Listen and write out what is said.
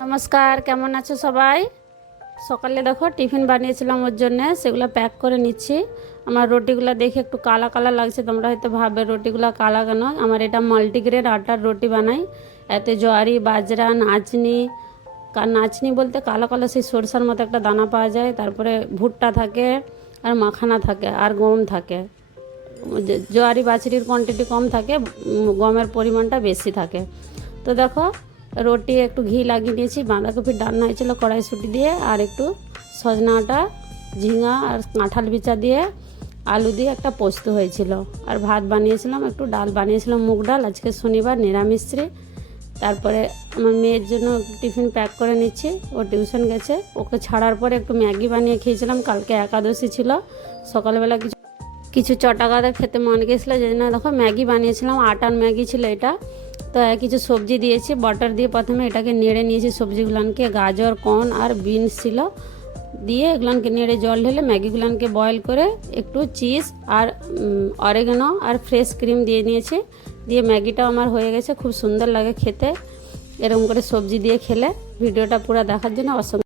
নমস্কার, কেমন আছো সবাই? সকালে দেখো টিফিন বানিয়েছিলাম ওর জন্য, সেগুলো প্যাক করে নিচ্ছি। আমার রুটিগুলো দেখে একটু কালা কালা লাগছে, তোমরা হয়তো ভাববে রুটিগুলো কালা কেন। আমার এটা মাল্টিগ্রেন আটার রুটি বানাই। এতে জোয়ারি, বাজরা, নাচনি, নাচনি বলতে কালো কালো সেই সরষার মতো একটা দানা পাওয়া যায়, তারপরে ভুট্টা থাকে আর মাখানা থাকে আর গম থাকে। জোয়ারি বাছরির কোয়ান্টিটি কম থাকে, গমের পরিমাণটা বেশি থাকে। তো দেখো রুটি একটু ঘি লাগিয়ে নিয়েছি, বাঁধাকপির ডালনা হয়েছিল কড়াইশুঁটি দিয়ে, আর একটু সজনা আটা, ঝিঙা আর কাঁঠাল বিচা দিয়ে আলু দিয়ে একটা পোস্ত হয়েছিল। আর ভাত বানিয়েছিলাম, একটু ডাল বানিয়েছিলাম মুগ ডাল, আজকে শনিবার নিরামিষশ্রী। তারপরে আমার মেয়ের জন্য টিফিন প্যাক করে নিচ্ছি, ও টিউশন গেছে। ওকে ছাড়ার পরে একটু ম্যাগি বানিয়ে খেয়েছিলাম, কালকে একাদশী ছিল। সকালবেলা কিছু কিছু চটাকাদা খেতে মন গেছিলো, যে জন্য দেখো ম্যাগি বানিয়েছিলাম, আটার ম্যাগি ছিল এটা। তো কিছু সবজি দিয়েছি, বাটার দিয়ে প্রথমে এটাকে নেড়ে নিয়েছি সবজিগুলানকে, গাজর, কর্ন আর বিনস ছিল, দিয়ে এগুলানকে নেড়ে জল ঢেলে ম্যাগিগুলানকে বয়েল করে একটু চিজ আর অরেগানো আর ফ্রেশ ক্রিম দিয়ে নিয়েছি। দিয়ে ম্যাগিটাও আমার হয়ে গেছে, খুব সুন্দর লাগে খেতে এরকম করে সবজি দিয়ে খেলে। ভিডিওটা পুরো দেখার জন্য অসংখ্য